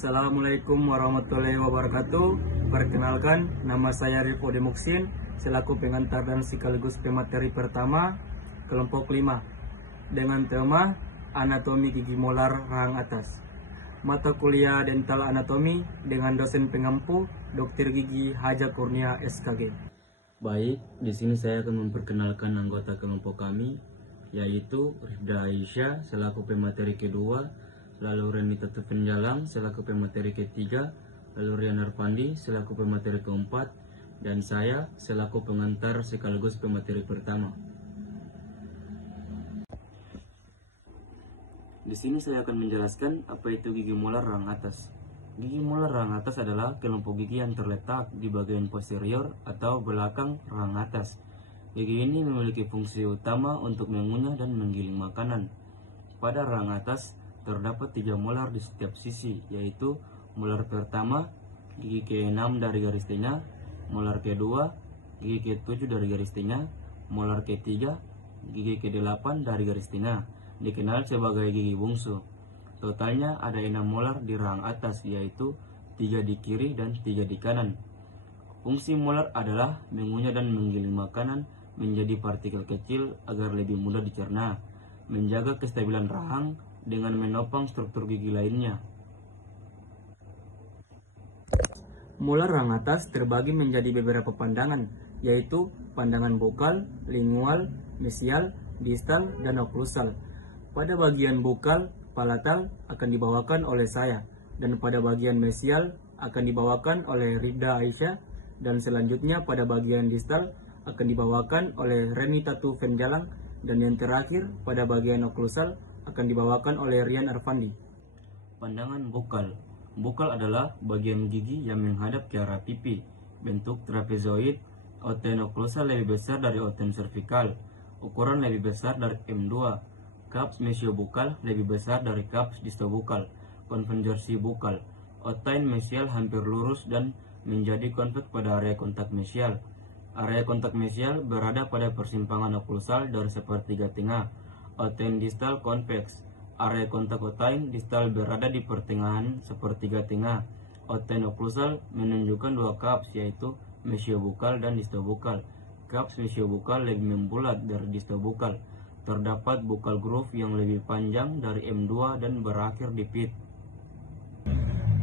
Assalamualaikum warahmatullahi wabarakatuh. Perkenalkan, nama saya Rifo Demuksin, selaku pengantar dan sekaligus pemateri pertama kelompok 5 dengan tema Anatomi Gigi Molar Rahang Atas. Mata kuliah Dental Anatomi dengan dosen pengampu Dr. Gigi Haja Kurnia SKG. Baik, di sini saya akan memperkenalkan anggota kelompok kami, yaitu Rifda Aisyah selaku pemateri kedua, lalu Renita Tufinjalang selaku pemateri ketiga, lalu Rian Arfandi selaku pemateri keempat, dan saya selaku pengantar sekaligus pemateri pertama. Di sini saya akan menjelaskan apa itu gigi molar rahang atas. Gigi molar rahang atas adalah kelompok gigi yang terletak di bagian posterior atau belakang rahang atas. Gigi ini memiliki fungsi utama untuk mengunyah dan menggiling makanan. Pada rahang atas terdapat 3 molar di setiap sisi, yaitu molar pertama, gigi ke-6 dari garis tengah, molar kedua, gigi ke-7 dari garis tengah, molar ke-3, gigi ke-8 dari garis tengah, dikenal sebagai gigi bungsu. Totalnya ada 6 molar di rahang atas, yaitu 3 di kiri dan 3 di kanan. Fungsi molar adalah mengunyah dan menggiling makanan menjadi partikel kecil agar lebih mudah dicerna, menjaga kestabilan rahang dengan menopang struktur gigi lainnya. Molar rahang atas terbagi menjadi beberapa pandangan, yaitu pandangan bokal, lingual, mesial, distal, dan oklusal. Pada bagian bokal, palatal akan dibawakan oleh saya, dan pada bagian mesial akan dibawakan oleh Rifda Aisyah, dan selanjutnya pada bagian distal akan dibawakan oleh Renita Tufinjalang, dan yang terakhir pada bagian oklusal akan dibawakan oleh Rian Arfandi. Pandangan bokal. Bokal adalah bagian gigi yang menghadap ke arah pipi, bentuk trapezoid. Oten oklusal lebih besar dari oten cervical, ukuran lebih besar dari M2. Kaps mesiobokal lebih besar dari kaps distobokal. Konvergensi bokal. Otain mesial hampir lurus dan menjadi konveks pada area kontak mesial. Area kontak mesial berada pada persimpangan oklusal dari sepertiga tengah. Otain distal konveks. Area kontak otain distal berada di pertengahan sepertiga tengah. Otain oklusal menunjukkan 2 kaps, yaitu mesiobokal dan distobokal. Kaps mesiobokal lebih membulat dari distobokal. Terdapat bokal groove yang lebih panjang dari M2 dan berakhir di pit.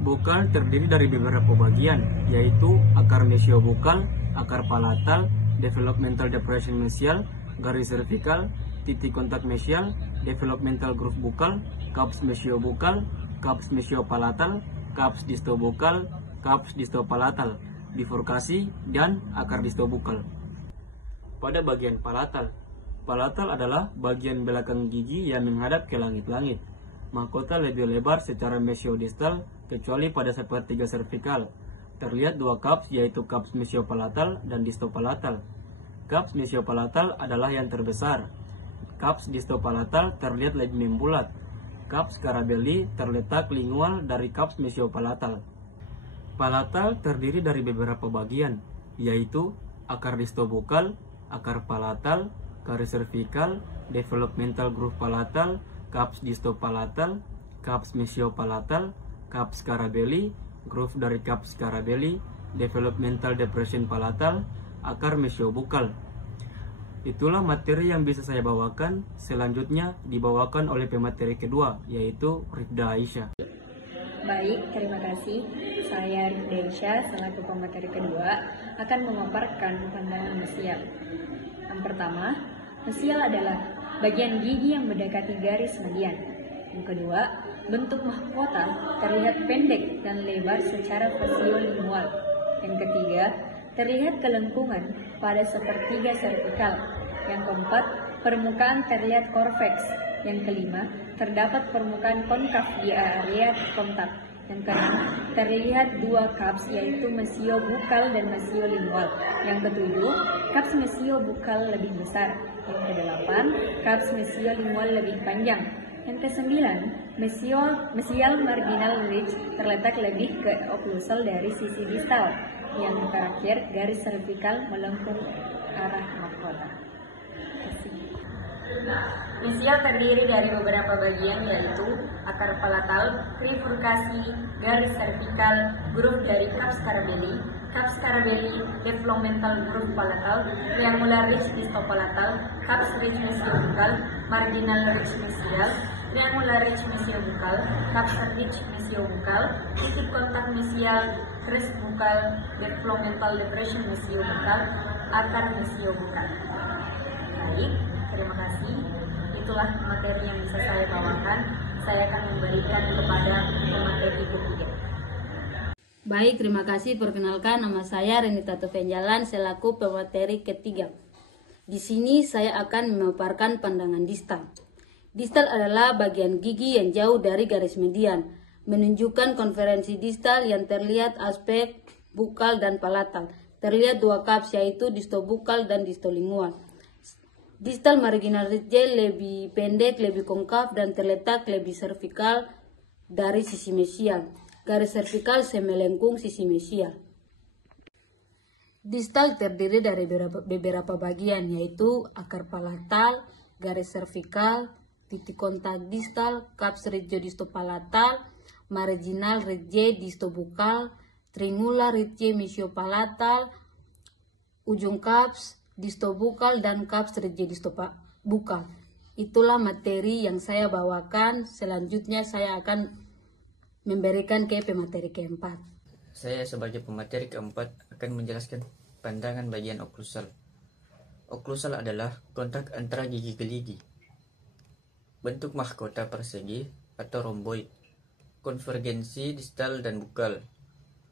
Bokal terdiri dari beberapa bagian, yaitu akar mesiobokal, akar palatal, developmental depression mesial, garis cervical, titik kontak mesial, developmental groove bokal, kaps mesiobokal, kaps mesiopalatal, kaps distobokal, kaps distopalatal, bifurkasi, dan akar distobokal. Pada bagian palatal, palatal adalah bagian belakang gigi yang menghadap ke langit-langit. Mahkota lebih lebar secara mesiodistal kecuali pada sepertiga cervical. Terlihat 2 kaps, yaitu kaps mesiopalatal dan distopalatal. Kaps mesiopalatal adalah yang terbesar. Kaps distopalatal terlihat lebih membulat. Kaps Carabelli terletak lingual dari kaps mesiopalatal. Palatal terdiri dari beberapa bagian, yaitu akar distobokal, akar palatal, garis cervical, developmental groove palatal, kaps distopalatal, kaps mesiopalatal, kaps Carabelli, groove dari kaps Carabelli, developmental depression palatal, akar mesiobokal. Itulah materi yang bisa saya bawakan. Selanjutnya dibawakan oleh pemateri kedua, yaitu Rifda Aisyah. Baik, terima kasih. Saya Rifda Aisyah selaku pemateri kedua akan memaparkan pandangan mesial. Yang pertama, mesial adalah bagian gigi yang mendekati garis median. Yang kedua, bentuk mahkota terlihat pendek dan lebar secara fasiolingual. Yang ketiga, terlihat kelengkungan pada sepertiga cervical. Yang keempat, permukaan terlihat konveks. Yang kelima, terdapat permukaan konkav di area kontak. Yang keenam, terlihat 2 kaps, yaitu mesiobokal dan mesiolingual. Yang ketujuh, kaps mesiobokal lebih besar. Yang kedelapan, kaps mesiolingual lebih panjang. Yang kesembilan, mesial marginal ridge terletak lebih ke oklusal dari sisi distal. Yang terakhir, garis cervical melengkung arah mahkota. Terima kasih. Mesial terdiri dari beberapa bagian yaitu akar palatal, trifurkasi, garis servikal, groove dari caps carabelli, developmental groove palatal, triangular ridge distopalatal, caps ridge mesiobuccal, marginal ridge mesial, triangular ridge mesiobuccal, caps ridge mesiobuccal, titik kontak mesial, crest buccal, developmental depression mesiobuccal, akar mesiobuccal. Baik, terima kasih. Itulah materi yang bisa saya bawakan. Saya akan memberikan kepada pemateri ketiga. Baik, terima kasih. Perkenalkan, nama saya Renita Tofenjalan selaku pemateri ketiga. Di sini saya akan memaparkan pandangan distal. Distal adalah bagian gigi yang jauh dari garis median, menunjukkan konferensi distal yang terlihat aspek bukal dan palatal. Terlihat dua caps yaitu distobukal dan distolingual. Distal marginal ridge lebih pendek, lebih konkav, dan terletak lebih servikal dari sisi mesial. Garis servikal semelengkung sisi mesial. Distal terdiri dari beberapa bagian, yaitu akar palatal, garis servikal, titik kontak distal, caps ridge distopalatal, marginal ridge distobukal, triangular ridge mesiopalatal, ujung caps distobukal, dan caps ridge distobukal. Itulah materi yang saya bawakan. Selanjutnya saya akan memberikan ke pemateri keempat. Saya sebagai pemateri keempat akan menjelaskan pandangan bagian oklusal. Oklusal adalah kontak antara gigi geligi. Bentuk mahkota persegi atau romboid. Konvergensi distal dan bukal.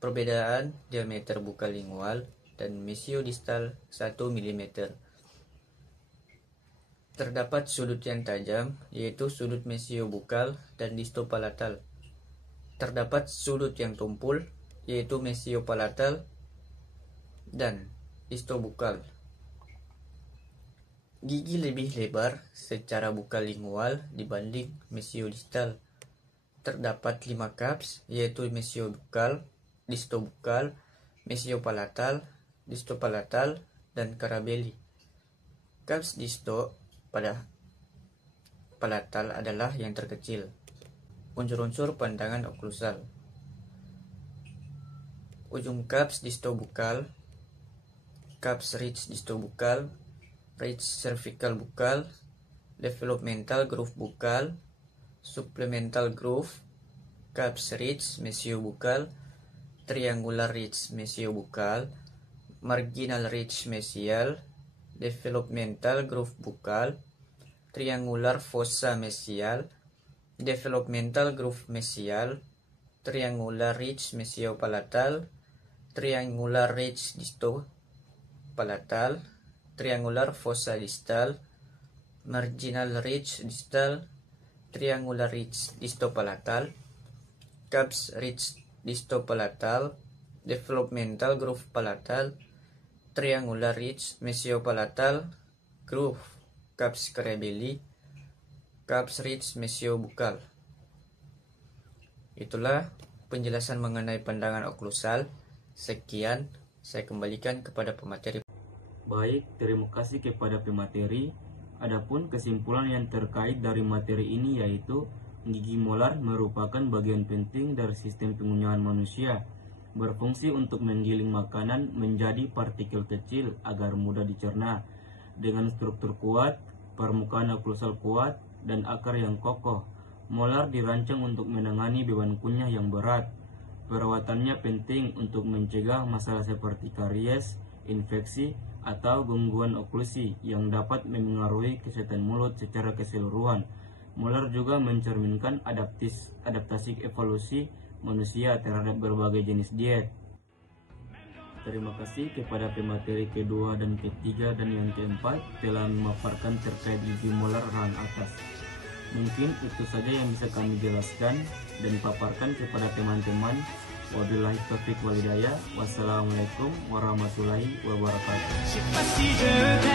Perbedaan diameter bukal lingual dan mesiodistal 1 mm. Terdapat sudut yang tajam, yaitu sudut mesiobukal dan distopalatal. Terdapat sudut yang tumpul, yaitu mesiopalatal dan distobukal. Gigi lebih lebar secara bukal lingual dibanding mesiodistal. Terdapat 5 caps, yaitu mesiobukal, distobukal, mesiopalatal, distopalatal, dan carabelli. Caps disto pada palatal adalah yang terkecil. Unsur-unsur pandangan oklusal. Ujung caps distobukal, caps ridge distobukal, ridge cervical bukal, developmental groove bukal, supplemental groove, caps ridge mesiobukal, triangular ridge mesiobukal, marginal ridge mesial, developmental groove bukal, triangular fossa mesial, developmental groove mesial, triangular ridge mesiopalatal, triangular ridge distopalatal, triangular fossa distal, marginal ridge distal, triangular ridge distopalatal, caps ridge distopalatal, developmental groove palatal, triangular ridge mesiopalatal, groove caps carabelli, caps ridge mesiobukal. Itulah penjelasan mengenai pandangan oklusal. Sekian, saya kembalikan kepada pemateri. Baik, terima kasih kepada pemateri. Adapun kesimpulan yang terkait dari materi ini yaitu gigi molar merupakan bagian penting dari sistem pengunyah manusia, berfungsi untuk menggiling makanan menjadi partikel kecil agar mudah dicerna. Dengan struktur kuat, permukaan oklusal kuat, dan akar yang kokoh, molar dirancang untuk menangani beban kunyah yang berat. Perawatannya penting untuk mencegah masalah seperti karies, infeksi, atau gangguan oklusi yang dapat memengaruhi kesehatan mulut secara keseluruhan. Molar juga mencerminkan adaptasi evolusi manusia terhadap berbagai jenis diet. Terima kasih kepada pemateri kedua dan ketiga dan yang keempat telah memaparkan terkait gigi molar rahang atas. Mungkin itu saja yang bisa kami jelaskan dan paparkan kepada teman-teman. Wabillahi taufiq wal hidayah. Wassalamualaikum warahmatullahi wabarakatuh.